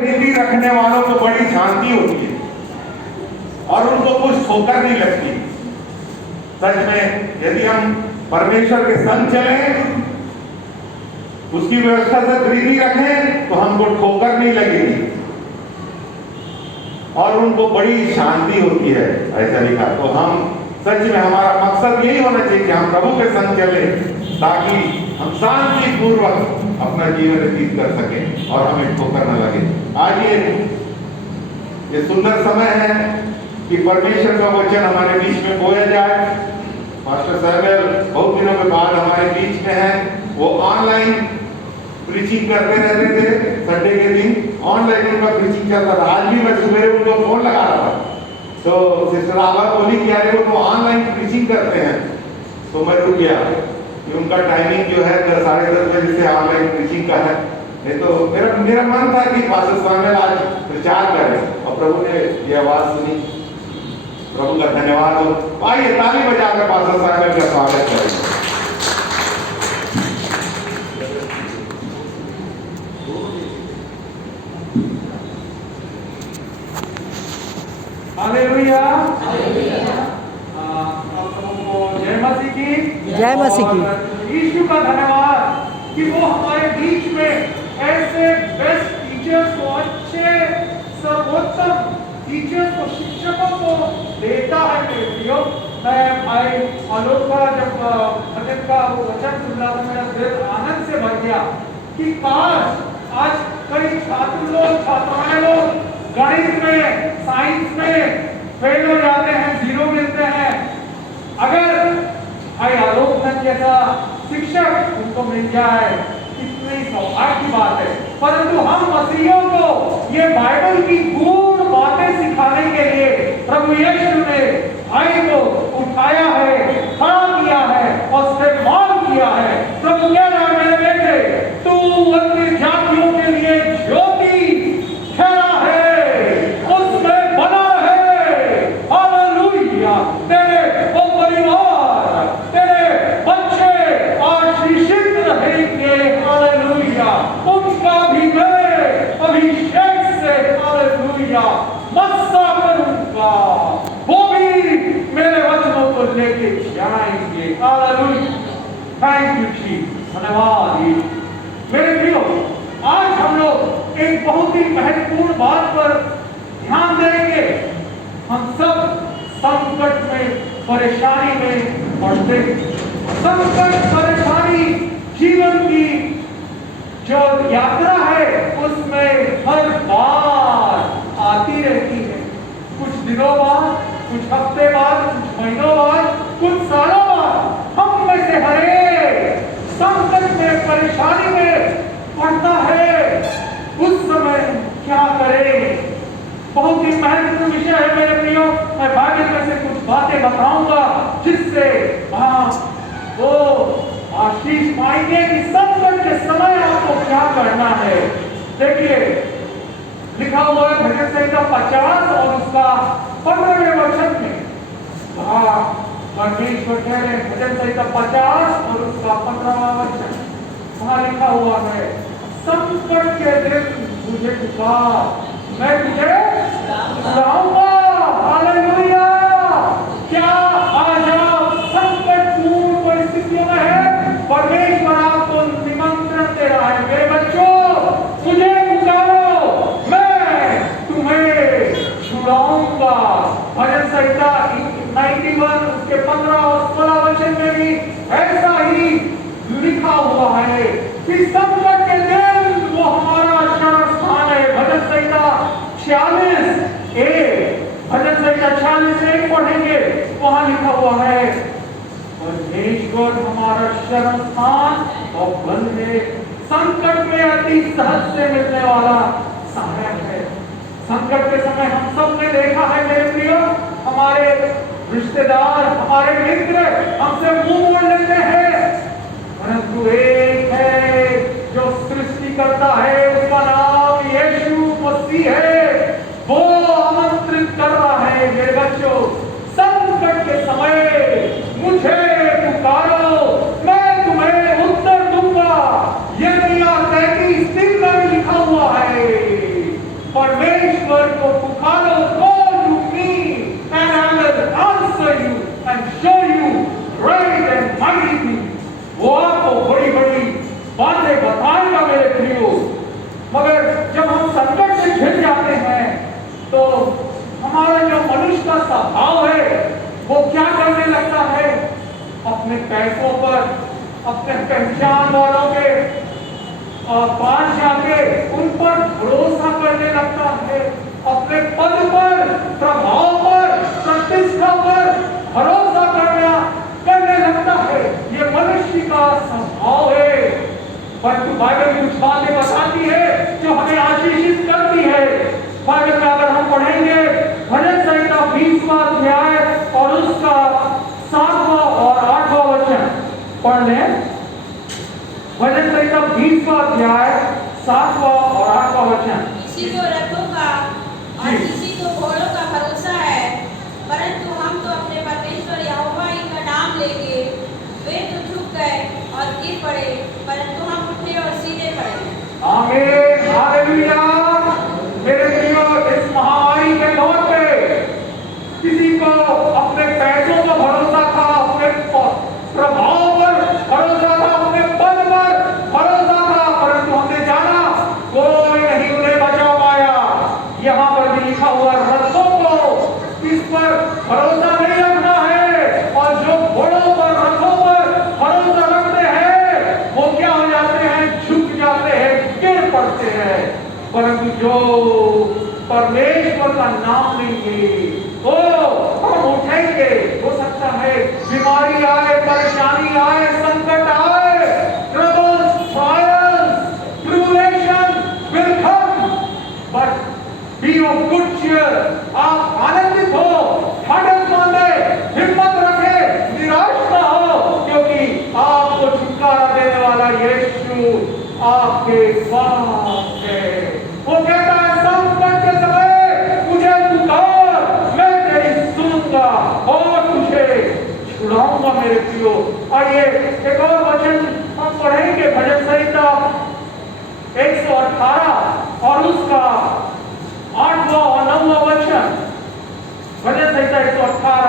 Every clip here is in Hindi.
नीति रखने वालों को बड़ी शांति होती है और उनको कुछ ठोकर नहीं लगती। सच में यदि हम परमेश्वर के संग चलें, उसकी व्यवस्था से प्रीति रखें, तो हमको ठोकर नहीं लगेगी और उनको बड़ी शांति होती है, ऐसा लिखा। तो हम सच में हमारा मकसद यही होना चाहिए कि हम प्रभु के संग चले, ताकि हम शांति पूर्वक अपना जीवन व्यतीत कर सकें और हमें ठोकर न लगे। आज ये सुंदर समय है कि परमेश्वर का वचन हमारे बीच में बोया जाए। पास्टर सैमुअल बहुत दिनों के बाद हमारे बीच में है। वो ऑनलाइन प्रीचिंग करते रहते थे, संडे के दिन ऑनलाइन उनका प्रीचिंग चलता था। आज भी मैं सुबह उनको फोन लगा रहा था, तो सिस्टर आभा बोली कि अरे वो तो ऑनलाइन प्रीचिंग करते हैं। तो मैं रुक गया कि उनका टाइमिंग जो है 10-10:30 बजे से ऑनलाइन प्रीचिंग का है। नहीं तो मेरा मन था कि पास्टर सैमुअल आज प्रचार करें, और प्रभु ने ये आवाज सुनी। प्रभु का धन्यवाद हो। आइए ताली बजाकर पास्टर सैमुअल का स्वागत करें। हालेलुया। आप सबको जय मसीह की। जय मसीह की। यीशु का धन्यवाद कि वो हमारे बीच में ऐसे बेस्ट टीचर्स को, अच्छे सर्वोत्तम टीचर्स को, शिक्षकों को देता है। मेरे प्रियो, मैं भाई आलोक का जब भजन का वो वचन सुन रहा था, मेरा दिल आनंद से भर गया कि काश आज कई छात्राएं लोग गणित में, साइंस में फेल हो जाते हैं, 0 मिलते हैं। अगर भाई आलोक जैसा शिक्षक उनको मिल जाए, कितनी सौभाग्य की बात है। परंतु हम मसीहियों को ये बाइबल की गूढ़ बातें सिखाने के लिए प्रभु यीशु ने भाई को उठाया है, खड़ा किया है और इस्तेमाल किया है। प्रभु कह रहा है, मेरे बेटे, तू अन्य जातियों के लिए ज्योति ठहरा है, उसमें बना है। हालेलुया। तेरे वो परिवार, तेरे बच्चे आशीषित रहेंगे। हालेलुया। उनका भी मैं अभिषेक से, हालेलुया, मस्सा करूंगा। वो भी मेरे वचनों को लेके जाएंगे। हालेलुया। थैंक यू जी, धन्यवाद। मेरे प्रियो, आज हम लोग एक बहुत ही महत्वपूर्ण बात पर ध्यान देंगे। हम सब संकट में, परेशानी में पड़ते हैं। संकट, परेशानी जीवन की जो यात्रा है उसमें हर बार आती रहती है। कुछ दिनों बाद, कुछ हफ्ते बाद, कुछ महीनों बाद, कुछ सालों बाद हम में से हर एक संकट में, परेशानी में पड़ता है। उस समय क्या करें? बहुत ही महत्वपूर्ण विषय है मेरे प्रियो। मैं बाइबल में से कुछ बातें बताऊंगा जिससे वो आशीष पाएंगे कि संकट के समय आपको क्या करना है। देखिए, लिखा हुआ है भजन संहिता 50 और उसका 15वें वचन में। परमेश्वर कह रहे हैं, भजन संहिता 50 और उसका 15वां वचन, वहां लिखा हुआ है, संकट के दिन मुझे पुकार, मैं तुझे बुलाऊंगा। हालेलुया। क्या आज आप संकटपूर्ण परिस्थितियों में है? परमेश्वर आपको निमंत्रण दे रहा है, मेरे बच्चों, मुझे पुकारो, मैं तुम्हें छुड़ाऊंगा। भजन संहिता 91 उसके 15 और 16 वचन में भी ऐसा ही लिखा हुआ है कि संकट के दिन वो हमारा शरण स्थान है। भजन संहिता 46 भजन संहिता 46 पढ़ेंगे, वहां लिखा हुआ है, परमेश्वर हमारा शरण स्थान और बल है, संकट में अति सहज से मिलने वाला सहायक है। संकट के समय हम सब ने देखा है मेरे प्रियो, हमारे रिश्तेदार, हमारे मित्र हमसे मुंह मोड़ लेते हैं, परंतु एक है जो सृष्टि करता है, उसका नाम यीशु मसीह है। वो आमंत्रित कर रहा है, मेरे बच्चों, संकट के समय मुझे पुकारो, मैं तुम्हें उत्तर दूंगा। यिर्मयाह 33:3 में लिखा हुआ है, ईश्वर को पुकारो, call to me and I will answer you and show you great and mighty things. वो आपको बड़ी बड़ी बातें बताएगा मेरे प्रियो। मगर जब हम संकट से घिर जाते हैं तो हमारा जो मनुष्य का स्वभाव है वो क्या करने लगता है? अपने पैसों पर, अपने पहचान वालों के पास जाके उन पर भरोसा करने लगता है, अपने पद पर, प्रभाव पर, प्रतिष्ठा पर भरोसा करने लगता है। ये मनुष्य का स्वभाव है। परंतु बाइबल कुछ बातें बताती है जो हमें आशीषित करती है। बाइबल में अगर हम पढ़ेंगे भजन संहिता 20वां अध्याय और उसका 7वां और 8वां वचन पढ़ लें। भजन संहिता 20वां अध्याय 7वां और 8वां वचन। किसी को रथों का और किसी को घोड़ों का भरोसा है, परंतु हम तो अपने परमेश्वर यहोवा ही का नाम लेंगे। वे तो झुक गए और गिर पड़े, परंतु हम उठे और सीधे पड़े। आमीन, हालेलुया। मेरे प्रियो, इस महामारी के दौर पे किसी को अपने पैसों का भरोसा था, अपने प्रभाव पर भरोसा था, अपने पद पर भरोसा था, परंतु हमने जाना कोई नहीं उन्हें बचा पाया। यहाँ पर भी लिखा हुआ रथों को इस पर भरोसा नहीं रखना है, और जो घोड़ों पर, रथों पर भरोसा रखते हैं वो क्या हो जाते हैं? झुक जाते हैं, गिर पड़ते हैं। परंतु जो परमेश्वर का नाम लेंगे वो हम उठेंगे। हो सकता है बीमारी आए, परेशानी आए, संकट आए, troubles, trials, tribulation will come, but be of good cheer। आप आनंदित हो, हठत बांधे, हिम्मत रखे, निराश ना हो, क्योंकि आपको छुटकारा देने वाला यीशु आपके साथ है। वो कहता है संकट के समय मुझे पुकार, मैं तेरी सुनूंगा और तुझे छुड़ाऊंगा। मेरे प्रियो, आइए एक और वचन हम पढ़ेंगे भजन संहिता 118 और उसका 8वां और 9वां वचन। भजन संहिता 118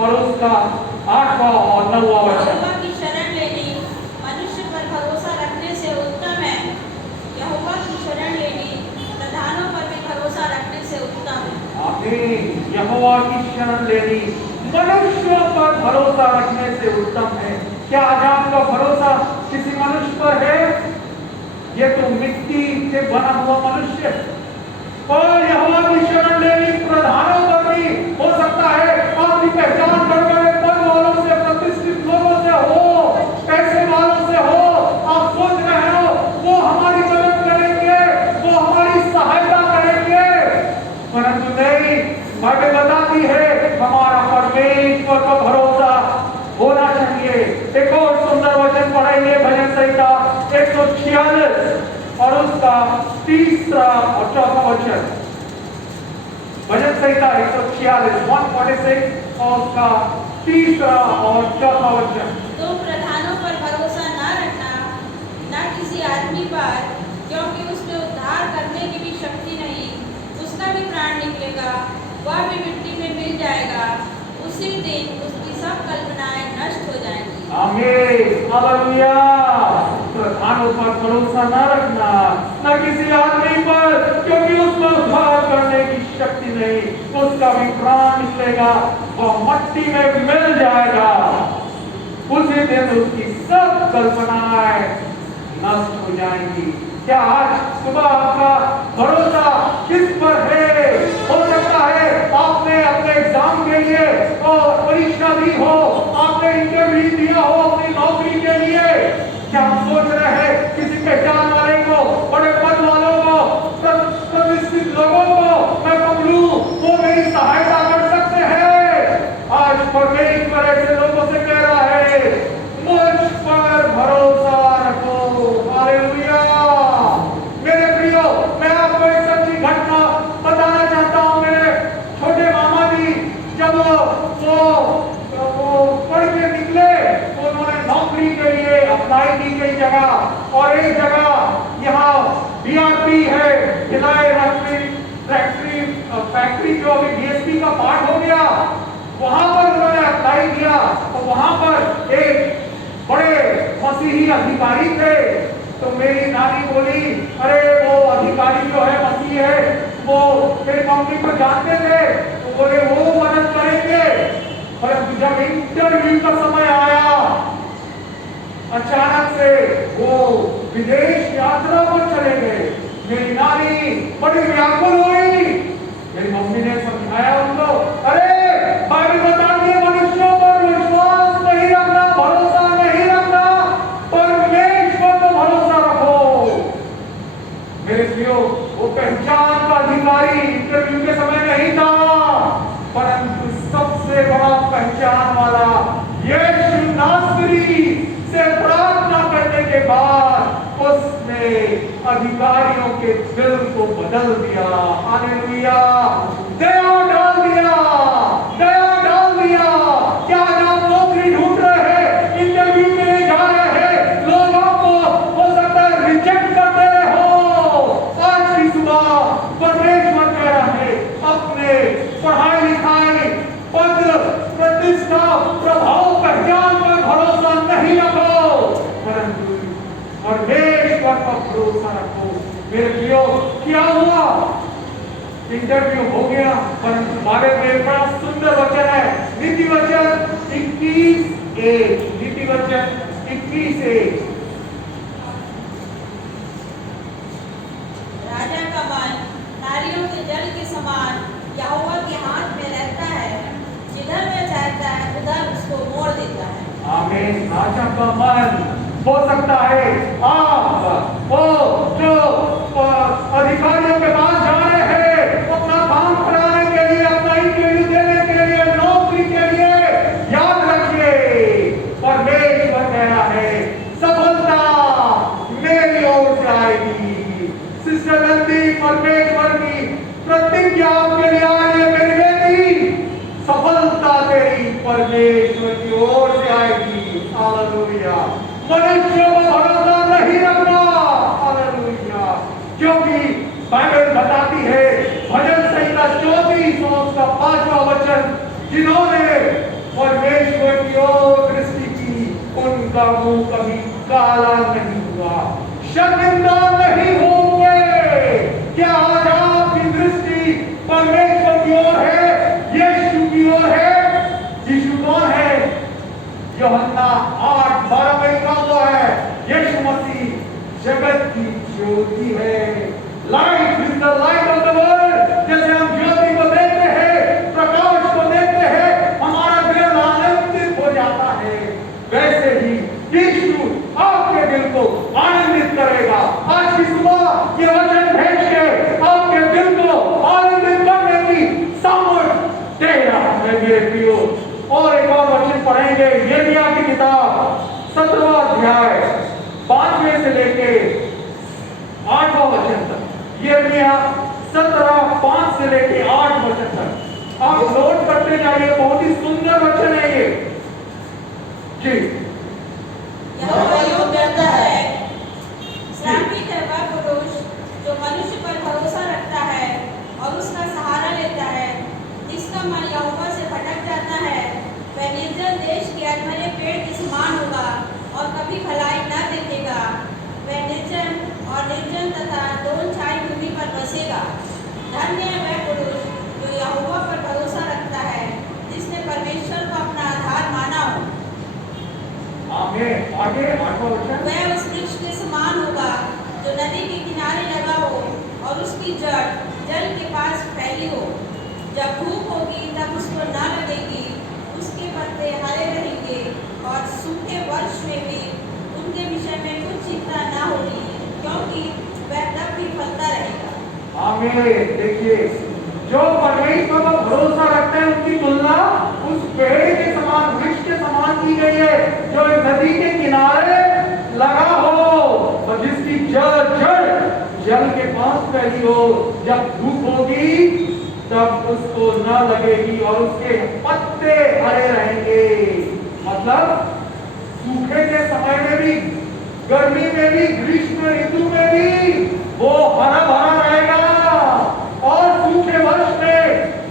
और उसका 8वां और 9वां वचन। यहोवा की शरण लेनी मनुष्य पर भरोसा रखने से उत्तम है। यहोवा की शरण लेनी प्रधानों पर भी भरोसा रखने से उत्तम है। आमीन। यहोवा की शरण लेनी मनुष्यों पर भरोसा रखने से उत्तम है। क्या आज आपका भरोसा किसी मनुष्य पर है? ये तो मिट्टी से बना हुआ मनुष्य है। और यहोवा की शरण लेनी प्रधानों पर भी हो सकता है। आपकी पहचान बड़े-बड़े पद वालों से, प्रतिष्ठित लोगों से हो, पैसे वालों से हो। आप सोच रहे हो वो हमारी मदद करेंगे, वो हमारी सहायता करेंगे, परंतु नहीं। बाइबल बताती है हमारा परमेश्वर पर भरोसा होना चाहिए। एक और सुंदर वचन पढ़ेंगे भजन संहिता 146 और उसका 3रा और 4वां वचन। भजन संहिता 146 और उसका 3रा और 4वां वचन। तो प्रधानों पर भरोसा न रखना, न किसी आदमी पर, क्योंकि उसमें उद्धार करने की भी शक्ति नहीं। उसका भी प्राण निकलेगा, वह भी मिट्टी में मिल जाएगा। उसी दिन उसकी सब कल्पनाएं नष्ट हो जाएंगी। आमीन, हालेलुया। प्रधानों पर भरोसा न रखना, न किसी आदमी पर, क्योंकि उसमें उद्धार करने की शक्ति नहीं। उसका भी प्राण निकलेगा, वह मिट्टी में मिल जाएगा। उसी दिन उसकी सब कल्पनाएं नष्ट हो जाएंगी। क्या आज सुबह आपका भरोसा किस पर है? हो सकता है आपने अपने एग्जाम के लिए और परीक्षा दी हो, आपने इंटरव्यू दिया हो अपनी नौकरी के लिए। क्या आप सोच रहे हैं किसी पहचान वाले को, बड़े पद वालों को, प्रतिष्ठित लोगों को मैं पकड़ूं, वो मेरी सहायता कर सकते हैं? आज परमेश्वर ऐसे लोगों से कह रहा है मुझ पर भरोसा रखो। हालेलुया। मेरे प्रियो, मैं आपको एक सच्ची घटना बताना चाहता हूँ। मेरे छोटे मामा जी जब वो पढ़ के निकले तो उन्होंने नौकरी के लिए अप्लाई की कई जगह, और एक जगह यहाँ BRP है, भिलाई फैक्ट्री डिस्ट्रिक्ट जो अभी डीएसपी का पार्ट हो गया, वहां पर उन्होंने अप्लाई किया और वहां पर एक बड़े मसीही अधिकारी थे। तो मेरी नानी बोली, अरे वो अधिकारी जो है मसीही है, वो मेरी मम्मी को जानते थे, तो बोले वो मदद करेंगे। परंतु जब इंटरव्यू का समय आया, अचानक से वो विदेश यात्रा पर चले गए। मेरी नानी बड़ी व्याकुल हुई। मेरी मम्मी ने समझाया उनको, अरे बाइबल बताती है मनुष्यों पर विश्वास नहीं रखना, भरोसा नहीं रखना, परमेश्वर पर भरोसा रखो। मेरे प्रियो, वो पहचान का अधिकारी इंटरव्यू के समय नहीं था, परंतु सबसे बड़ा पहचान वाला यीशु नासरी से प्रार्थना करने के बाद उसने अधिकारियों के दिल को बदल दिया। हालेलुया! दया डाल दिया, दया डाल दिया। क्या आप नौकरी ढूंढ रहे हैं, इंटरव्यू के लिए जा रहे हैं, लोग आपको हो सकता है रिजेक्ट कर दे रहे हो, आज की सुबह परमेश्वर कह रहा है, अपने पढ़ाई लिखाई, पद, प्रतिष्ठा, प्रभाव, पहचान पर भरोसा नहीं रखो, परंतु परमेश्वर पर भरोसा रखो। मेरे प्रियो, क्या हुआ? इंटरव्यू हो गया, परंतु बाइबल में बड़ा सुंदर वचन है, नीति वचन 21:1, नीति वचन 21:1। राजा का मन नारियों के जल के समान यहोवा के हाथ में रहता है, जिधर वह चाहता है उधर उसको मोड़ देता है। आमीन। राजा का मन हो सकता है आप वो जो अधिकारियों के पास जा रहे हैं, अपना काम कराने के लिए, अपना इंटरव्यू देने के लिए, नौकरी के लिए, याद रखिए परमेश्वर कह रहा है, सफलता मेरी ओर से आएगी। सिस्टर नंदी, परमेश्वर की प्रतिज्ञा आपके लिए आई है मेरी बेटी, सफलता तेरी परमेश्वर की ओर से आएगी। हालेलुया! मनुष्यों पर भरोसा नहीं रखना। हालेलुया! क्योंकि बाइबल बताती है, भजन संहिता 34 उसका 5वां वचन, जिन्होंने परमेश्वर की ओर दृष्टि की, उनका मुंह कभी काला नहीं हुआ, शर्मिंदा नहीं होंगे। क्या आज आपकी दृष्टि परमेश्वर की ओर है, यीशु की ओर है? यीशु कौन है? यूहन्ना 8:12 में लिखा हुआ है, यीशु मसीह जगत की ज्योति है। Light is the light of the world. जैसे हम ज्योति को देखते हैं, प्रकाश को देखते हैं, हमारा दिल आनंदित हो जाता है, वैसे ही यीशु आपके दिल को आनंदित करेगा। आज की सुबह ये वचन भेज के आपके दिल को आनंदित करने की सामर्थ दे रहा है मेरे प्रियो। और एक और वचन पढ़ेंगे, यिर्मयाह की किताब 17वां अध्याय 5वें से लेके 8वां वचन तक। यिर्मयाह 17:5 से लेके 8 वचन तक आप नोट करते जाइए, बहुत ही सुंदर वचन है ये जी। यहोवा यूं कहता है, श्रापित है वह पुरुष जो मनुष्य पर भरोसा रखता है और उसका सहारा लेता है, जिसका मन यहोवा से भटक जाता है। वह निर्जल देश के अधमरे पेड़ के समान होगा और कभी भलाई न देखेगा। वह निर्जन और निर्जन तथा धूल-छाई भूमि पर बसेगा। धन्य है वह पुरुष जो यहोवा पर भरोसा रखता है, जिसने परमेश्वर को अपना आधार माना हो। आमीन। आगे 8वां वचन, वह उस वृक्ष के समान होगा जो नदी के किनारे लगा हो और उसकी जड़ जल के पास फैली हो। जब धूप होगी तब उसको न लगेगी, उसके पत्ते हरे रहेंगे और सूखे वर्ष में भी उनके विषय में कुछ चिंता न होगी, क्योंकि वह तब भी फलता रहेगा। आमीन। देखिए, जो परमेश्वर पर भरोसा रखते हैं उनकी तुलना उस पेड़ के समान, वृक्ष के समान की गई है जो नदी के किनारे लगा हो और जिसकी जड़ जल के पास फैली हो। जब धूप होगी तब उसको न लगेगी और उसके पत्ते हरे रहेंगे। मतलब सूखे के समय में भी, गर्मी में भी, ग्रीष्म ऋतु में भी वो हरा भरा रहेगा और सूखे वर्ष में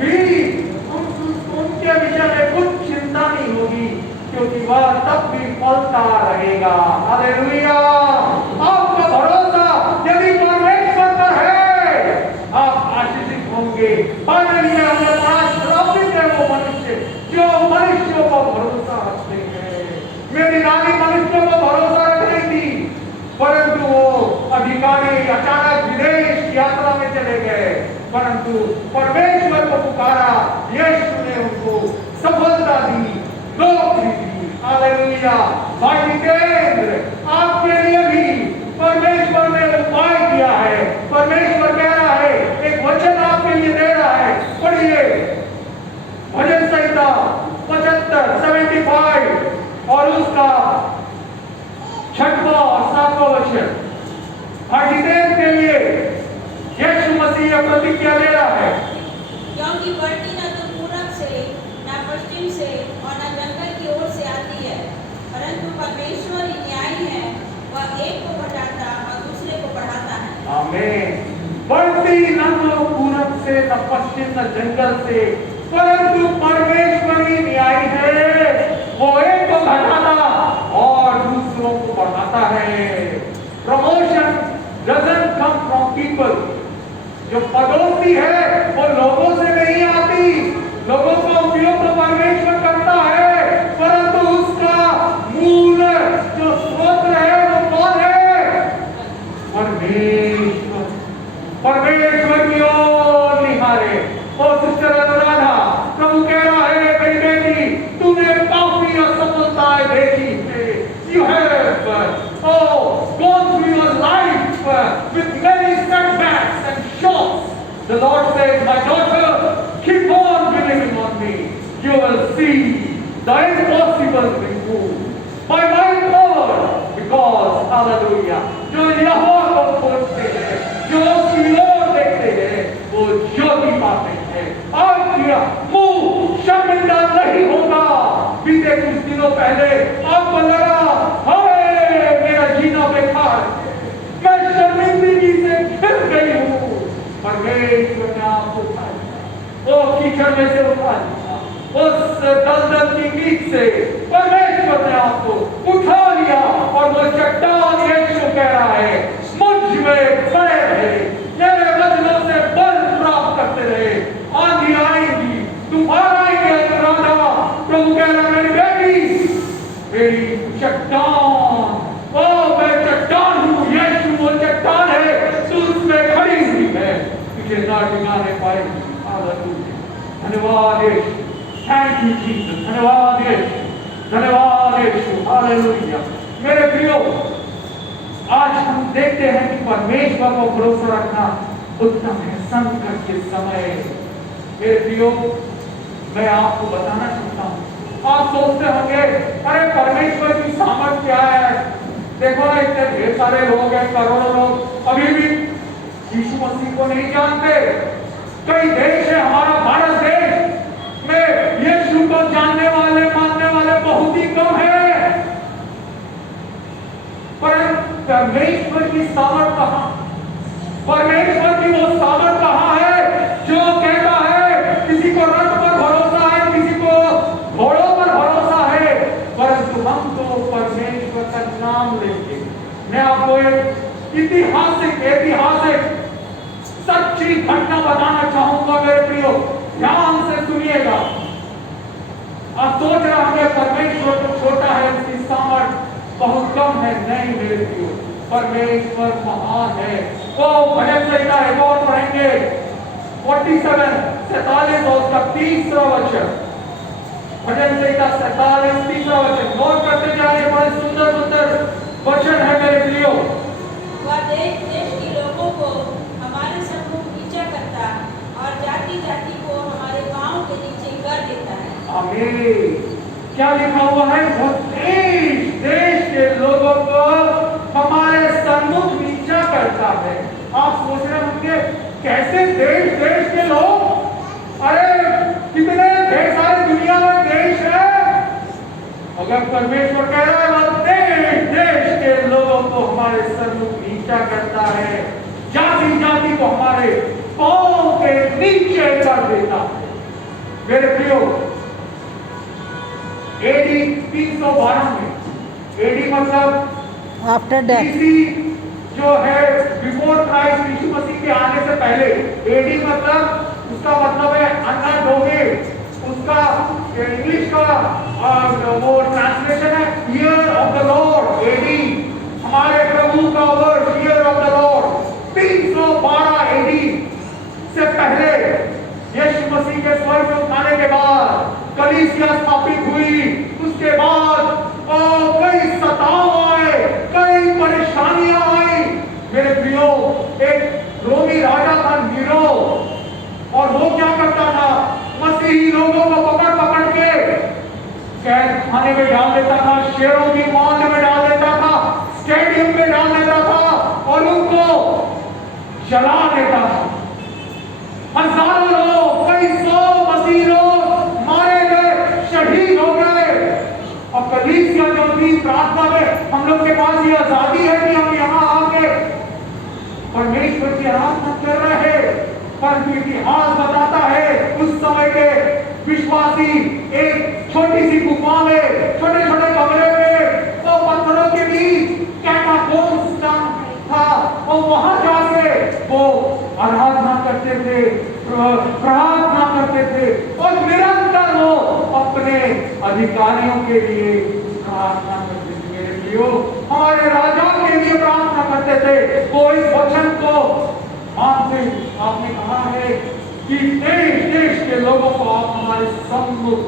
होंगे। फाइनली हमने पढ़ा श्रापित है वो मनुष्य जो मनुष्यों पर भरोसा रखते हैं। मेरी नानी मनुष्यों पर भरोसा रख रही थी, परंतु वो अधिकारी अचानक विदेश यात्रा में चले गए, परंतु परमेश्वर को पुकारा, यीशु ने उनको सफलता दी, नौकरी दी। हालेलुया। भाई जितेंद्र, आपके लिए भी परमेश्वर ने उपाय किया है। परमेश्वर कह रहा है, एक वचन आपके लिए दे रहा है, पढ़िए भजन संहिता 75 और उसका 6वां और 7वां वचन। भाई जितेंद्र के लिए यीशु मसीह प्रतिज्ञा ले रहा है, क्योंकि बढ़ती न तो पूरब से न पश्चिम से और न जंगल की ओर से आती है, परंतु परमेश्वर ही न्यायी है, वह एक को घटाता और दूसरे को बढ़ाता है। आमीन। बढ़ती न तो पूरब से न पश्चिम न जंगल से, परंतु परमेश्वर ही न्यायी है, वो एक को घटाता और दूसरों को बढ़ाता है। Promotion doesn't come from people। जो पदोन्नति है वो लोगों से नहीं आती, लोगों का उपयोग तो परमेश्वर करता है, परंतु उसका मूल जो स्रोत है वो कौन है? परमेश्वर। परमेश्वर की ओर निहारे। ओ सिस्टर अनुराधा, प्रभु कह रहा है, मेरी बेटी, तूने काफी असफलताएं देखी है। You have gone through your life with many setbacks and shocks. The Lord says, my daughter, keep on believing on me. You will see the impossible will move by my word, because hallelujah, जो यहोवा को खोजते हैं, जो उसकी ओर देखते हैं, वो ज्योति पाते हैं। आपका मुंह शर्मिंदा नहीं होगा। बीते कुछ दिनों पहले आपको लगा, हाय मेरा जीना बेकार, मैं शर्मिंदगी से घिर गई हूँ। परमेश्वर ने आपको उठा लिया, वो कीचड़ में से उठा लिया, उस दलदल की नीच से परमेश्वर ने आपको उठा लिया, और वो चट्टान यीशु कह रहा है, मुझ में खड़े रहे, मेरे वचनों से बल प्राप्त करते रहे। आंधी आएगी, तूफान आएंगे, अनुराधा, प्रभु कह रहा, मेरी बेटी, मेरी चट्टान, ओ मैं चट्टान हूँ, यीशु वो चट्टान है, तू उसमें खड़ी हुई है, तुझे ना डिगाने पाएगी। हालेलुया। धन्यवाद यीशु, थैंक यू जीसस, धन्यवाद यीशु, धन्यवाद यीशु, हालेलुया। मेरे प्रियो, आज हम देखते हैं कि परमेश्वर को भरोसा रखना उत्तम है संकट के समय। मेरे प्रियो, मैं आपको बताना चाहता हूँ, आप सोचते होंगे, अरे परमेश्वर की सामर्थ क्या है? देखो ना, इतने ढेर सारे लोग हैं, करोड़ों लोग अभी भी यीशु मसीह को नहीं जानते। कई देश है, हमारा भारत देश में यीशु को जानने वाले, मानने वाले बहुत ही कम है। पर परमेश्वर की सामर्थ कहाँ? परमेश्वर की वो सामर्थ कहाँ है जो कहता है, किसी को रथ पर भरोसा है, किसी को घोड़ों पर भरोसा है, परंतु हम तो परमेश्वर का नाम लेंगे। मैं आपको एक ऐतिहासिक सच्ची घटना बताना चाहूंगा। मेरे प्रियो, ध्यान से सुनिएगा। आप सोच रहे होंगे परमेश्वर तो छोटा है, उसकी सामर्थ बहुत कम है। नहीं मेरे प्रियो, परमेश्वर महान है। वो भजन संहिता एक और पढ़ेंगे, 47 और उसका 3रा वचन। भजन संहिता 47 3रा वचन नोट करते जा रहे, बड़े सुंदर सुंदर वचन है मेरे प्रियो। वह देश देश के लोगों को हमारे सम्मुख नीचा करता और जाति जाति को हमारे पांव के नीचे कर देता है। आमीन। क्या लिखा हुआ है? वो देश देश के लोगों को हमारे सम्मुख नीचा करता है। आप सोच रहे होंगे, कैसे देश देश के लोग? अरे कितने ढेर सारे दुनिया में देश है। अगर परमेश्वर कह रहा है, वो देश देश के लोगों को हमारे सम्मुख नीचा करता है, जाति जाति को हमारे पांव के नीचे कर देता है। मेरे प्रियो, एडी 312 में, एडी मतलब आफ्टर डेथ, जो है बिफोर क्राइस्ट, यीशु मसीह के आने से पहले। एडी मतलब उसका मतलब है अनाडोमे, उसका इंग्लिश का वो ट्रांसलेशन है year of the Lord, AD, हमारे प्रभु का word year of the Lord 312 AD से पहले यीशु मसीह के स्वर्ग में उठाने के बाद कलीसिया स्थापित हुई। उसके बाद कई सताव आए, कई परेशानियां आई। मेरे प्रियो, एक रोमी राजा था नीरो, और वो क्या करता था, मसीही लोगों को पकड़ पकड़ के कैद खाने में डाल देता था, शेरों की मौत में डाल देता था, स्टेडियम में डाल देता था और उनको जला देता था। हजारों लोग, कई सौ मसीही लोग मारे गए, शहीद हो गए। और कलीसिया जो थी प्रार्थना में, हम लोग के पास ये आजादी है कि हम यहाँ आके परमेश्वर की आराधना कर रहे हैं, परंतु इतिहास बताता है उस समय के विश्वासी एक छोटी सी गुफा में, छोटे छोटे कमरे में, वो पत्थरों के बीच कैटाकोम्स था, और वहां जाके वो आराधना करते थे, प्रार्थना करते थे, और निरंतर वो अपने अधिकारियों के लिए प्रार्थना करते थे। मेरे प्रियो, हमारे राजा के लिए प्रार्थना करते थे। वो इस वचन को मानते, आपने कहा है कि देश देश के लोगों को आप हमारे सम्मुख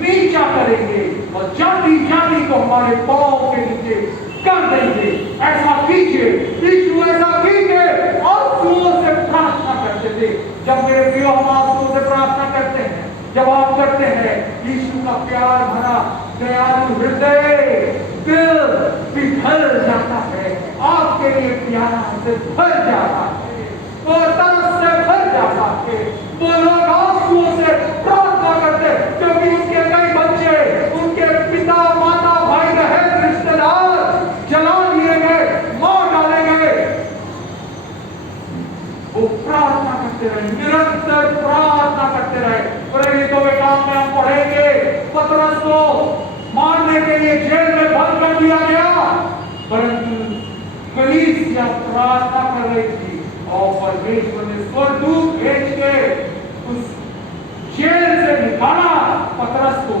नीचा करेंगे और जाति जाति को हमारे पांव के नीचे कर देंगे। ऐसा कीजिए, यीशु ऐसा कीजिए। आंसुओं से प्रार्थना करते थे। जब मेरे प्रियो हम आंसुओं से प्रार्थना करते हैं, जब आप करते हैं, यीशु का प्यार भरा दयालु हृदय दिल पिघल जाता है, आपके लिए प्यार से भर जाता है और तरस से भर जाता है। वो लोग आंसुओं से प्रार्थना करते, क्योंकि उनके कई बच्चे, उनके पिता माता भाई बहन रिश्तेदार जला दिए गए, मार डाले गए। वो प्रार्थना करते रहे, निरंतर प्रार्थना करते रहे। प्रेरित तो काम में हम पढ़ेंगे, पतरस को मारने के लिए जेल में बंद कर दिया गया, परंतु कलीसिया प्रार्थना कर रही थी और परमेश्वर ने स्वर्गदूत भेज के उस जेल से निकाला पतरस को।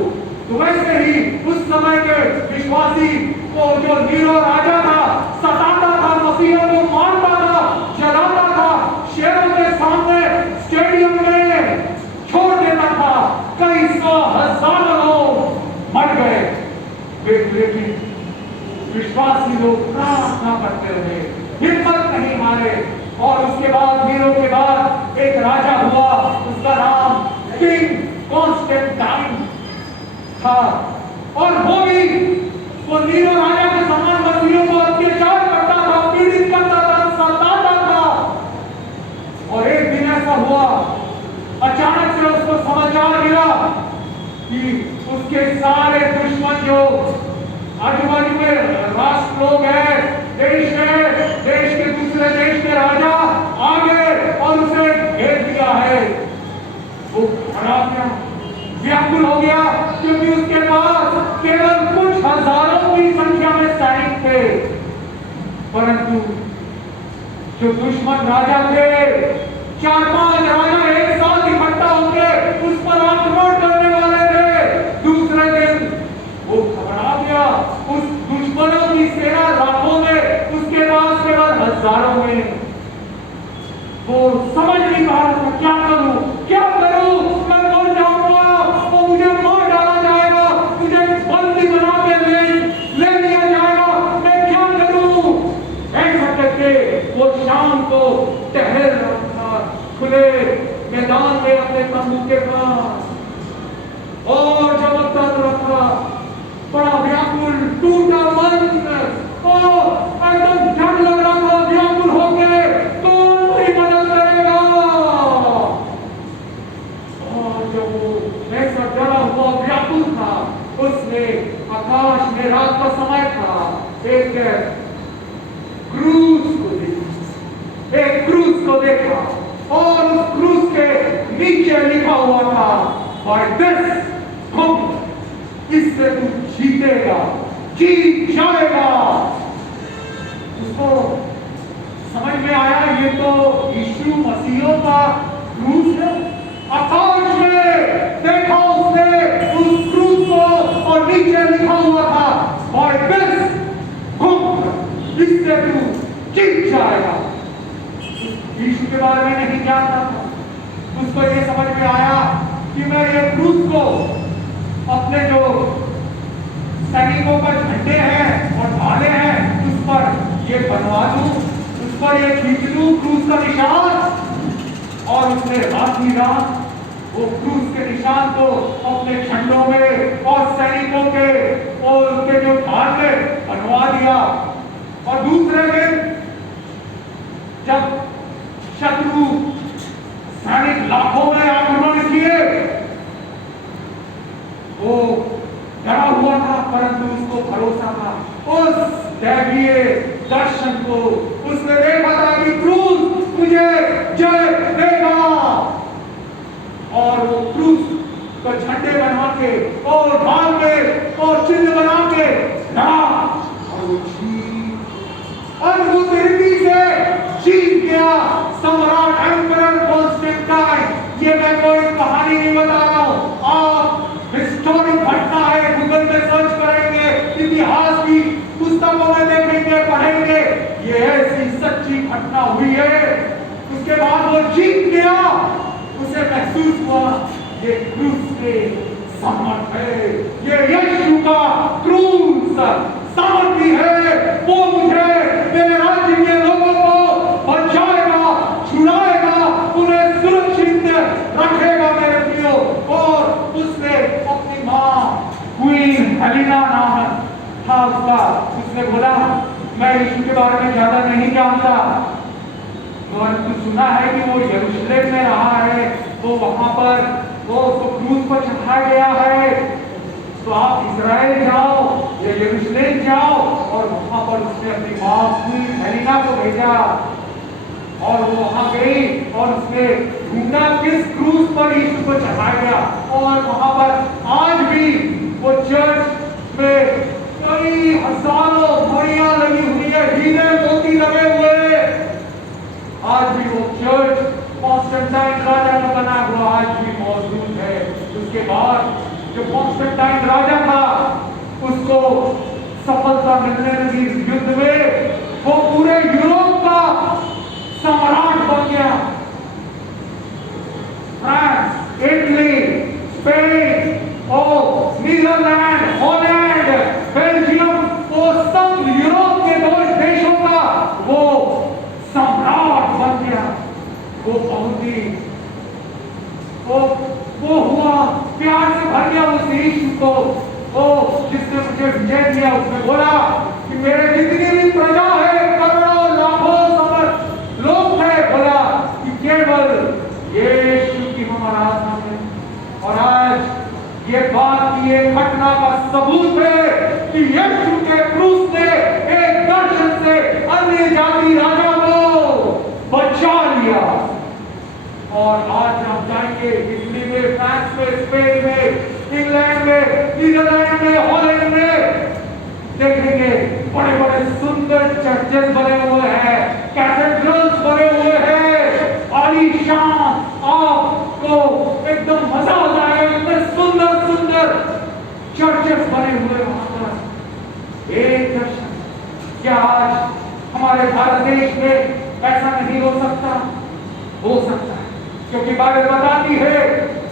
तो वैसे ही उस समय के विश्वासी को, जो नीरो राजा था, सताता था, मसीहों को मारता था, जलाता था, शेरों के सामने स्टेडियम में छोड़ देता था, कई सौ हजारों लोग मर गए। लेकिन विश्वासी लोग प्रार्थना करते रहे, हिम्मत नहीं हारे। और उसके बाद, नीरो के बाद एक राजा हुआ, उसका नाम किंग कॉन्स्टेंटाइन था, और वो नीरो राजा के समान मसीहियों को अत्याचार करता था, पीड़ित करता था, सताता था। और एक दिन ऐसा हुआ, अचानक से उसको समाचार मिला कि उसके सारे दुश्मन जो आजू बाजू में राष्ट्र लोग हैं, देश है, देश के दूसरे देश के राजा आ गए और उसे घेर दिया है। वो खड़ा गया, व्याकुल हो गया, क्योंकि उसके पास केवल कुछ हजारों की संख्या में सैनिक थे, परंतु जो दुश्मन राजा थे, 4-5 राजा एक साथ इकट्ठा होकर उस पर आक्रमण करने वाले थे। दूसरे दिन वो घबरा गया, उस दुश्मनों की सेना लाखों में, उसके पास केवल हजारों में। वो समझ नहीं पा रहा था, क्या करूं, क्या करूं, मैं मर जाऊंगा, वो मुझे मार डाला जाएगा, मुझे बंदी बना के ले लिया जाएगा, मैं क्या करूं। ऐसा करके वो शाम को टहल रहा था खुले मैदान में अपने तंबू के पास, और जब तक था बड़ा व्याकुल, टूटा मन, एकदम डर लग रहा था, व्याकुल हो गए, कौन सी मदद करेगा। और जब वो ऐसा डरा हुआ व्याकुल था, उसने आकाश में, रात का समय था, एक क्रूज को देखा, और उस क्रूज के नीचे लिखा हुआ था, बाय दिस इससे तू जीतेगा, जीत जाएगा। उसको समझ में आया, ये तो यीशु मसीह का क्रूस है, जीत जाएगा। यीशु के बारे में नहीं जानता था, उसको ये समझ में आया कि मैं ये क्रूस को अपने जो सैनिकों का झंडे हैं और ढाले हैं उस पर ये बनवा दूं, उस पर ये खींच दूं क्रूस का निशान। और उसने रात ही रात वो क्रूस के निशान को अपने झंडों में और सैनिकों के और उनके जो ढाल में बनवा दिया। और दूसरे दिन जब शत्रु सैनिक लाखों में आक्रमण किए, वो डरा हुआ था, परंतु उसको भरोसा था उस दैवीय दर्शन को। उसने देखा था कि क्रूस मुझे जय देगा। और वो क्रूस को झंडे बना के और ढाल के और चिन्ह बना के डरा और वो अद्भुत रीति से जीत गया सम्राट एम्परर कॉन्स्टेंटाइन। ये मैं कोई कहानी नहीं बता रहा हूं, आप हिस्टोरिक घटना है, गूगल में सर्च करेंगे, इतिहास की पुस्तकों में देखेंगे, पढ़ेंगे, ये ऐसी सच्ची घटना हुई है। उसके बाद वो जीत गया, उसे महसूस हुआ ये क्रूस के सामर्थ है, ये यीशु का क्रूस सामर्थी है, वो मुझे मेरे राज्य के लोगों को बचाएगा, छुड़ाएगा, उन्हें सुरक्षित रखेगा मेरे प्रियो। और उसने अपनी माँ क्वीन हेलेना नाम था उसका, उसने बोला मैं यीशु के बारे में ज्यादा नहीं जानता, परंतु सुना है कि वो यरूशलेम में रहा है, तो वहां पर वो तो क्रूस पर चढ़ाया गया है, तो आप इजराइल जाओ या यरूशलेम जाओ। और वहां पर उसने अपनी माँ क्वीन हेलेना को भेजा और वो वहां गई और उसने ढूंढा किस क्रूस पर यीशु को चढ़ाया गया। और वहां पर आज भी वो चर्च में कई हजारों घड़ियां लगी हुई है, हीरे मोती लगे हुए, आज भी वो चर्च कॉन्स्टेंटाइन राजा का बना हुआ आज भी मौजूद है। उसके बाद जो कॉन्स्टेंटाइन राजा था उसको सफलता मिलने लगी युद्ध में, वो पूरे यूरोप का सम्राट बन गया। फ्रांस, इटली, स्पेन और नीदरलैंड, हॉलैंड, बेल्जियम, वो सब यूरोप के देशों का वो सम्राट बन गया। वो बहुत ही वो हुआ, प्यार से भर गया उस यीशु को, वो जिसने मुझे विजय दिया। उसने बोला कि मेरे जितनी भी प्रजा है, करोड़ों लाखों समर्थ लोग थे, बोला कि केवल यीशु की हम आराधना करें। और आज ये बात, ये घटना का सबूत है कि यीशु के क्रूस ने एक दर्शन से अन्य जाति राजा को बचा लिया। और आज हम जाएंगे इटली में, फ्रांस में, स्पेन में, इंग्लैंड में, नीदरलैंड में, हॉलैंड में, देखेंगे बड़े बड़े सुंदर चर्चेस बने हुए हैं, कैथेड्रल्स बने हुए हैं, आलीशान, आपको एकदम मजा आ जाएगा, इतने सुंदर सुंदर चर्चेस बने हुए वहां पर। एक दर्शन, क्या आज हमारे भारत देश में ऐसा नहीं हो सकता? हो सकता है, क्योंकि बाइबल बताती है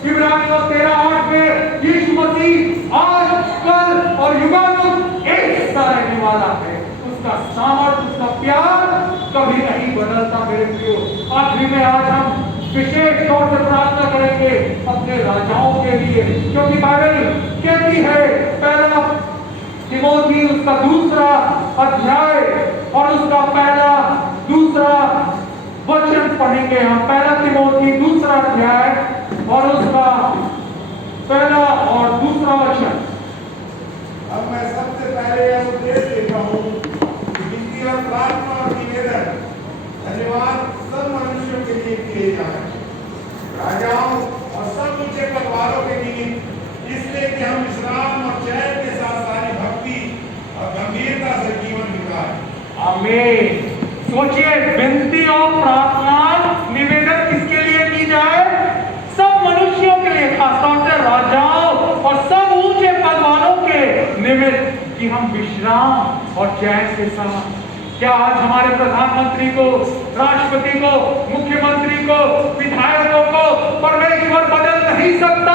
इब्रानियों 13:8 में यीशु मसीह आज, कल और युगानुग एक सा रहने वाला है। उसका सामर्थ्य, उसका प्यार कभी नहीं बदलता मेरे प्रियो। आखिरी में आज हम विशेष तौर से प्रार्थना करेंगे अपने राजाओं के लिए, क्योंकि बाइबल कहती है, पहला तिमोथी उसका 2 अध्याय और उसका पहला 2 वचन पढ़ेंगे हम। पहला तिमोथी 2 अध्याय और उसका पहला और 2 वचन। अब मैं सबसे पहले यह उपदेश देता हूँ कि विनती और प्रार्थना और निवेदन धन्यवाद सब मनुष्यों के लिए किए जाए, राजाओं और सब ऊंचे पद वालों के निमित्त, इसलिए कि हम विश्राम और चैन के साथ सारी भक्ति और गंभीरता से जीवन बिताएं। आमीन। सोचिए, विनती और प्रार्थना निवेदन किसके लिए की जाए? सब मनुष्यों के लिए, खासतौर से राजाओं और सब ऊंचे पद वालों के निमित्त, कि हम विश्राम और चैन के साथ क्या आज हमारे प्रधानमंत्री को, राष्ट्रपति को, मुख्यमंत्री को, विधायकों को परमेश्वर बदल नहीं सकता?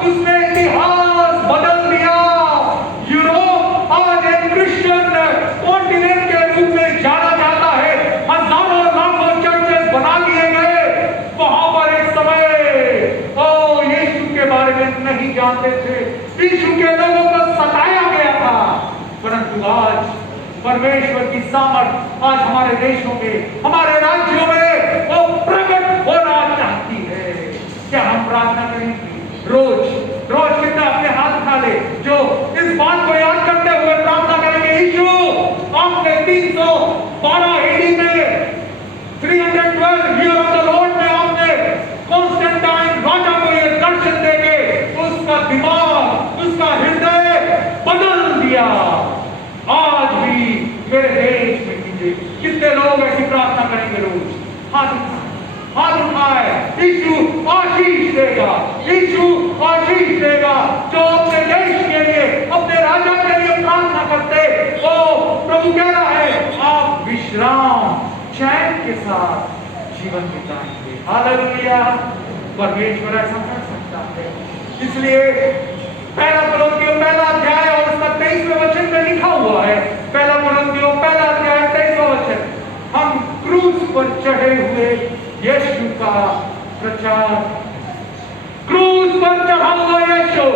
उसने इतिहास बदल दिया। यूरोप आज एक क्रिश्चियन कॉन्टिनेंट के रूप में जाना जाता है। हजारों लाखों चर्चेस बना लिए गए। वहां पर एक समय यीशु के बारे में नहीं जानते थे, यीशु के लोगों को सताया गया था, परंतु आज परमेश्वर की सामर्थ आज हमारे देशों में, हमारे राज्यों में वो प्रकट होना चाहती है। क्या हम प्रार्थना करेंगे? रोज कितना अपने हाथ उठा ले, जो इस बात को याद करते हुए प्रार्थना करेंगे, यीशु आपने 312 एडी में 312 ईयर ऑफ द लॉर्ड में आपने कॉन्स्टेंटाइन राजा को ये दर्शन देके उसका दिमाग, उसका हृदय बदल दिया। आज भी मेरे देश में कीजिए। कितने लोग ऐसी प्रार्थना करेंगे? रोज हाथ उठाए, यीशु आशीष देगा, यीशु आशीष देगा। जो अपने देश के लिए, अपने राजा के लिए प्रार्थना करते, वो प्रभु कह रहा है आप विश्राम, चैन के साथ जीवन बिताएंगे। हालेलुया। परमेश्वर ऐसा कर सकता है। इसलिए पहला कुरिन्थियों पहला अध्याय और उसका 23वें वचन में लिखा हुआ है, पहला कुरिन्थियों पहला अध्याय 23वां वचन, हम क्रूस पर चढ़े हुए यीशु का प्रचार, क्रूस पर चढ़ा हुआ यीशु,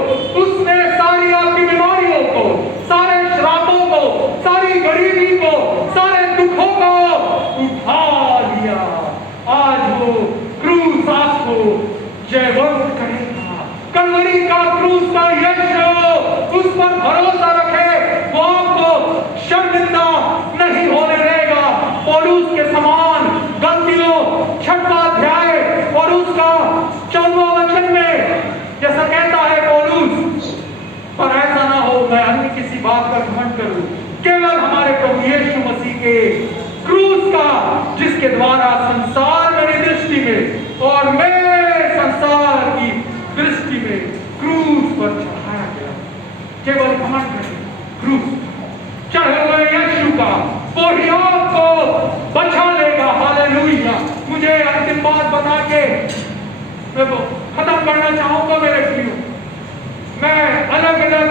उसने सारी आपकी बीमारियों को, सारे श्रापों को, सारी गरीबी को, सारे दुखों को उठा लिया। आज वो क्रूस आपको जयवंत करेगा। कलवरी का क्रूस का यीशु, उस पर भरोसा रखे, वो आपको शर्मिंदा नहीं होने देगा। पौलुस के समान गलतियों 6वां अध्याय और उसका 14वां वचन में जैसा कहता है पौलुस, पर ऐसा ना हो मैं अन्य किसी बात का घमंड करूं, केवल हमारे प्रभु यीशु मसीह के क्रूस का, जिसके द्वारा संसार मेरी दृष्टि में और मैं संसार की दृष्टि में क्रूस पर चढ़ाया गया। केवल घमंड नहीं, क्रूस चढ़े हुए यीशु का वो ही आपको बचा लेगा। हालेलुया। मुझे अंतिम बात बता के मैं खत्म करना चाहूंगा मेरे प्रियो। मैं अलग अलग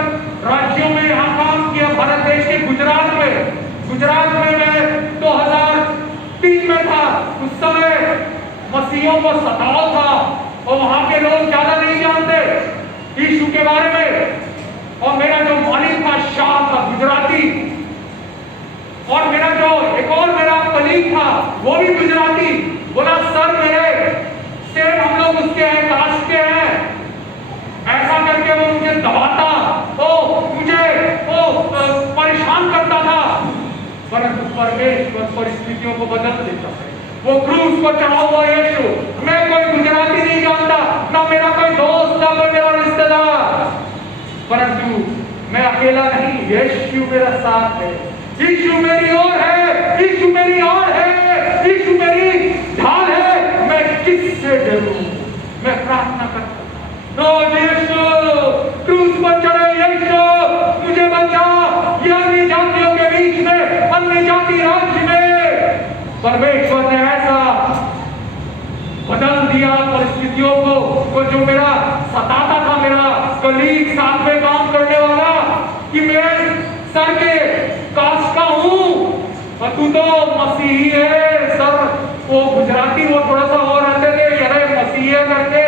राज्यों में यहाँ काम किया, भारत देश के गुजरात में मैं 2003 में था। उस समय मसीहों को सताव था और वहां के लोग ज्यादा नहीं जानते यीशु के बारे में। और मेरा जो मालिक था शाह था गुजराती, और मेरा जो एक और मेरा कलीग था वो भी गुजराती। बोला सर मेरे सेम हम लोग उसके हैं, कास्ट के हैं। ऐसा करके वो मुझे दबाता, तो मुझे वो परेशान करता था, परंतु परमेश्वर परिस्थितियों को बदल देता है। वो क्रूस पर चढ़ा हुआ यीशु, मैं कोई गुजराती नहीं जानता, ना मेरा कोई दोस्त, ना कोई मेरा रिश्तेदार, परंतु मैं अकेला नहीं, यीशु मेरा साथ है, यीशु मेरी ओर है, यीशु मेरी ओर है, यीशु मेरी ढाल है। मैं किससे डरूं? मैं प्रार्थना करता हूं, यीशु क्रूस पर चढ़े यीशु मुझे बचा। ये अन्य जातियों के बीच में, अन्य जाति राज्य में परमेश्वर ने ऐसा बदल दिया परिस्थितियों को। वो जो मेरा सताता था, मेरा कलीग साथ में काम करने वाला, कि मैं सर के कास्ट का हूं और तू तो मसीही है सर। वो गुजराती वो थोड़ा सा और रहते थे, अरे मसीही है करके,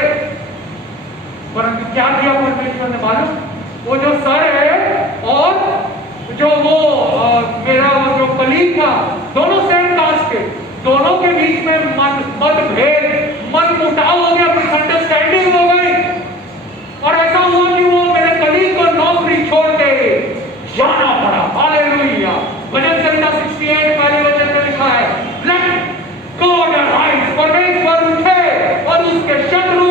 परंतु क्या किया परमेश्वर ने मालूम? वो जो सर है और जो वो मेरा वो जो कलीग था, दोनों सेम कास्ट के, दोनों के बीच में मतभेद, मन मुटाव हो गया, मिसअंडरस्टैंडिंग हो गई। और ऐसा हुआ कि वो मेरे कलीग को नौकरी छोड़ के जाना पड़ा। हालेलुया। भजन संहिता 68 पहले वचन में लिखा है, लेट गॉड अराइज, परमेश्वर उठे और उसके शत्रु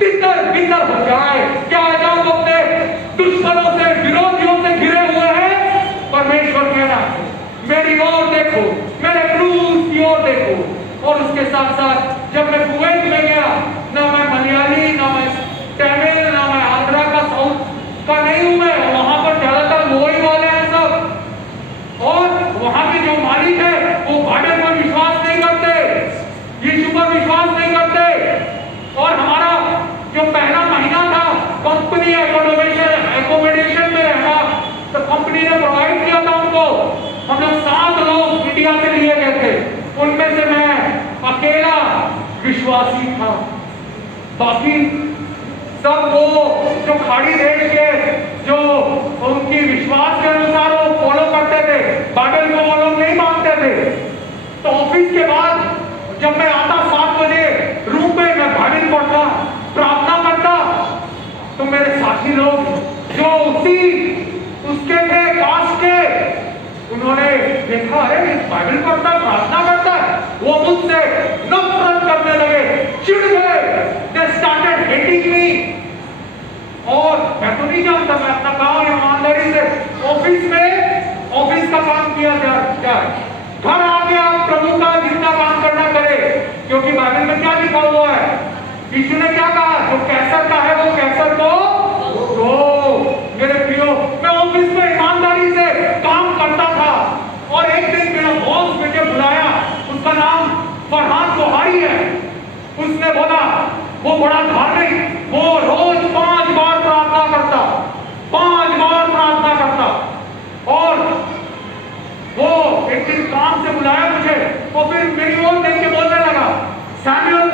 तितर बितर हो जाए। क्या जब अपने दुश्मनों से, विरोधियों से घिरे हुए हैं, परमेश्वर कह रहा है मेरी ओर देखो, मेरे क्रूस की ओर देखो। और उसके साथ साथ जब मैं कुवैत में गया, ना मैं मलयाली, ना मैं तमिल, ना मैं आंध्रा का, साउथ का नहीं हूं मैं, वहां पर ज्यादातर लोही वाले हैं सब। और वहां के जो मालिक है विश्वासी था। बाकी सब वो जो खाड़ी देश के जो उनकी विश्वास के अनुसार वो फॉलो करते थे, बाइबल को वो लोग नहीं मानते थे। तो ऑफिस के बाद जब मैं आता 7 बजे रूम पे, मैं बाइबल पढ़ता, प्रार्थना करता, तो मेरे साथी लोग जो उसके थे कास्ट के, उन्होंने देखा है बाइबल पढ़ता, प्रार्थना करता है, वो मुझसे नफरत करने लगे, चिढ़ गए। They started hating me। और मैं तो नहीं जानता, मैं अपना काम ईमानदारी से ऑफिस का काम किया जाए, घर आके आप प्रभु का जितना काम करना करे, क्योंकि बाइबल में क्या लिखा हुआ है, यीशु ने क्या कहा, जो कैसर का है वो कैसर को दो। मेरे प्रियो, मैं ऑफिस में ईमानदारी से काम करता था, और एक दिन मेरा बॉस मुझे बुलाया, उसका नाम फरहान बुहारी है। उसने बोला, वो बड़ा धार्मिक, वो रोज 5 बार प्रार्थना करता, 5 बार प्रार्थना करता। और वो एक दिन काम से बुलाया मुझे, और फिर मेरी ओर देख के बोलने लगा, Samuel,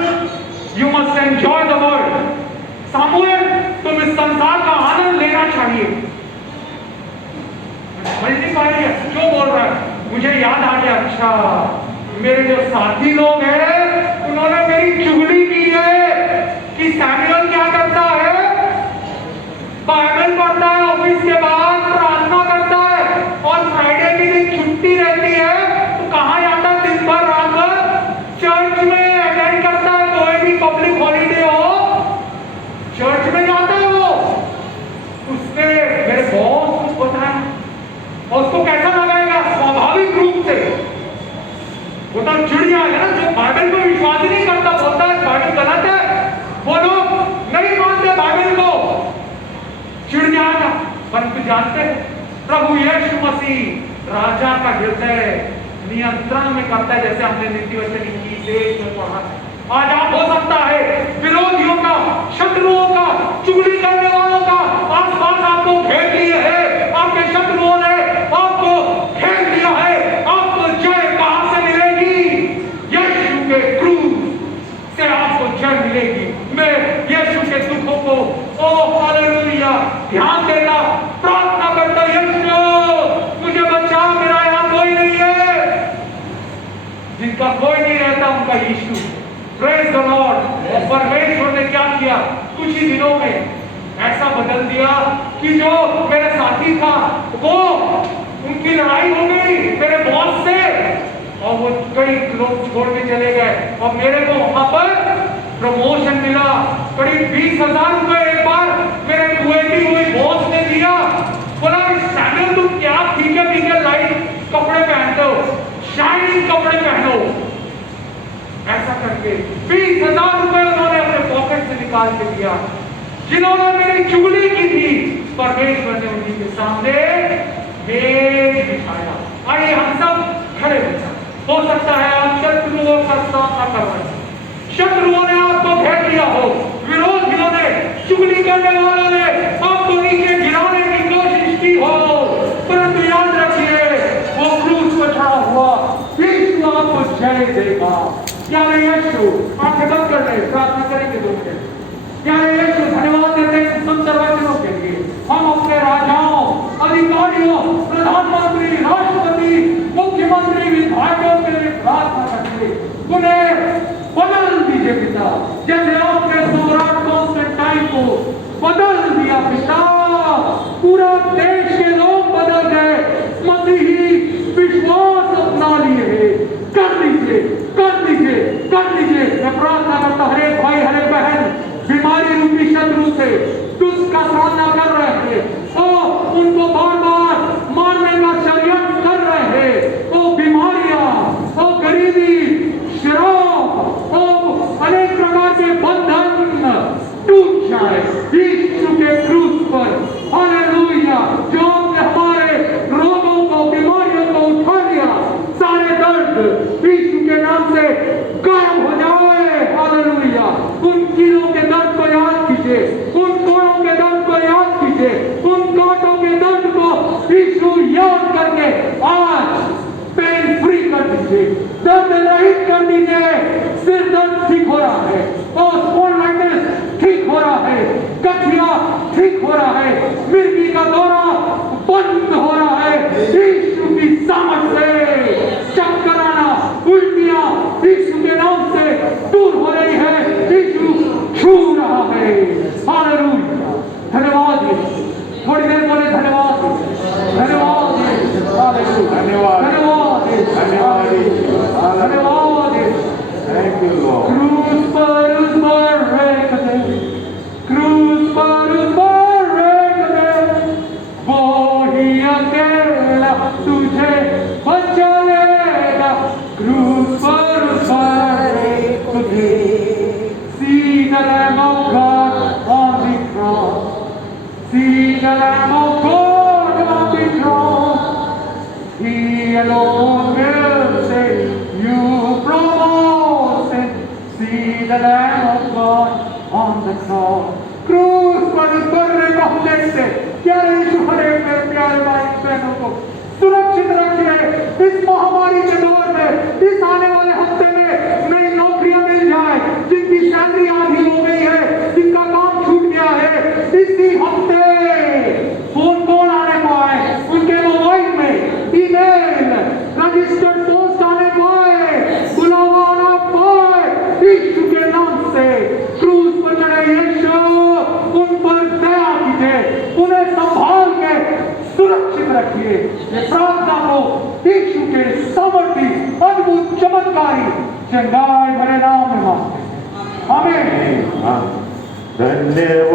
you must enjoy the world. Samuel, तुम इस संसार का आनंद लेना चाहिए। समझ नहीं पा रही है जो बोल रहा है। मुझे याद आ गया, अच्छा मेरे जो साथी लोग हैं उन्होंने मेरी चुगली की है कि सैमुअल क्या करता है, बाइबल पढ़ता है, ऑफिस के बाद प्रार्थना करता है, और फ्राइडे के दिन छुट्टी रहती है तो कहाँ जाता है, दिन भर रात भर चर्च में अटेंड करता है, कोई भी पब्लिक हॉलीडे हो चर्च में जाता है वो। उसने मेरे बॉस को बताया, और उसको कैसा लगाएगा, स्वाभाविक रूप से वो तो चिढ़ जाएगा ना। जो बाइबल को विश्वास ही नहीं करता, बोलता है बाइबल गलत है, वो लोग नहीं मानते बाइबल को, चिढ़ जाएगा। परंतु जानते हैं, प्रभु यीशु मसीह राजा का हृदय नियंत्रण में करता है, जैसे हमने नीति वचन 21 में पढ़ा है। आज आप हो सकता है विरोधियों का, शत्रुओं का, चुगली करने वालों का आसपास आपको घेर लिए है, आपके शत्रुओं ने आपको घेर लिया है। आपको जय कहां से मिलेगी? यीशु के क्रूस से आपको जय मिलेगी। मैं यीशु के दुखों को, ओ हालेलुया, ध्यान देता, प्रार्थना करता, यीशु मुझे बचा, मेरा यहां कोई नहीं है। जिनका कोई नहीं रहता उनका यीशु। Praise the Lord. और परमेश्वर ने क्या किया, कुछ ही दिनों में ऐसा बदल दिया कि जो मेरे साथी था वो, उनकी लड़ाई हो गई मेरे बॉस से, और वो कई लोग छोड़ के चले गए, और मेरे को वहां पर प्रमोशन मिला। करीब 20,000 रुपए एक बार मेरे कुवैती हुई बॉस ने दिया। बोला, सैमुअल तुम क्या फीके फीके लाइट कपड़े पहनते हो, शाइनिंग कपड़े पहनो। ऐसा करके 20,000 रुपए उन्होंने अपने पॉकेट से निकाल के दिया। जिन्होंने मेरी चुगली की थी, परमेश्वर ने उन्हीं के सामने मेज बिछाया। आइए हम सब खड़े हो जाएं। हो सकता है आप शत्रुओं का सामना कर रहे हैं, शत्रुओं ने आपको घेर लिया हो, विरोधियों ने, चुगली करने वालों ने आपको नीचे गिराने की कोशिश की हो, परंतु याद रखिए, वो क्रूस पर चढ़ा हुआ यीशु आपको जय देगा। प्यारे यीशु, आंखें बंद कर ले, प्रार्थना करेंगे 2 मिनट। प्यारे यीशु, धन्यवाद देते हैं सुंदर वचनों के लिए। हम अपने राजाओं, अधिकारियों, प्रधानमंत्री, राष्ट्रपति, मुख्यमंत्री, विधायकों के लिए प्रार्थना करते, उन्हें बदल दीजिए पिता, जैसे आपने सम्राट कॉन्स्टेंटाइन को बदल दिया पिता। पूरा देश के लोग बदल गए, मसीही विश्वास अपना लिए। कर दीजिए, कर दीजिए, कर दीजिए। मैं प्रार्थना करता, हरे भाई, हरे बहन बीमारी रूपी शत्रु से दुष्ट का सामना कर रहे थे, ओ उनको बार बार मारने का षड्यंत्र कर रहे हैं, ओ बीमारियां, ओ गरीबी, शराब, ओ अनेक प्रकार के बंधन टूट जाए यीशु के क्रूस पर। हालेलुया। जो आपने हमारे रोगों को, बीमारियों को उठा लिया, सारे दर्द यीशु के नाम से गायब हो जाए। हालेलुया। उन कीड़ों के दर्द को याद कीजिए, उन कोड़ों के दर्द को याद कीजिए, उन कांटों के दर्द को यीशु याद करके आज पेन फ्री कर दीजिए। दीजिए, दर्द रहित कर दीजिए। सिर दर्द ठीक हो रहा है, स्पॉन्डिलाइटिस ठीक हो रहा है, गठिया ठीक हो रहा है, मिर्गी का दौरा बंद हो रहा है यीशु की सामर्थ से। चक्कर आना, उल्टियां यीशु के नाम से दूर हो रही है, यीशु छू रहा है। हालेलुया, धन्यवाद यीशु। थोड़ी देर बोले धन्यवाद, धन्यवाद, हालेलुया, धन्यवाद, धन्यवाद, धन्यवाद, धन्यवाद। Thank you Lord. क्रूस पर उस मरे कदे, क्रूस पर उस मरे कदे, वो ही अकेला तुझे बचा लेगा। क्रूस पर उस मरे कदे, see the Lamb of God on the cross, see the Lamb of God on the cross. He alone will save you from all sin. See the Lamb of God on the cross. क्रूस पर उस बर्रे बहुले से प्यारे यीशु हरे मेरे प्यारे भाई बहनों को सुरक्षित रखिए। इस महामारी के दौर में, इस आने वाले हफ्ते में नई नौकरियां मिल जाए, जिनकी सैलरी आधी हो गई है, जिनका काम छूट गया है, इसी हफ्ते फोन कॉल आने पाए, उनके मोबाइल में ईमेल, रजिस्टर्ड पोस्ट आने पाए, बुलावा आना पाए यीशु के नाम से। क्रूस पर चढ़े यीशु, उन पर दया कीजिए, उन्हें संभाल के सुरक्षित रखिए। ये प्रार्थना को यीशु के सामर्थी अद्भुत चमत्कारी चंगाई भरे नाम में मांगते हैं, आमीन। धन्यवाद।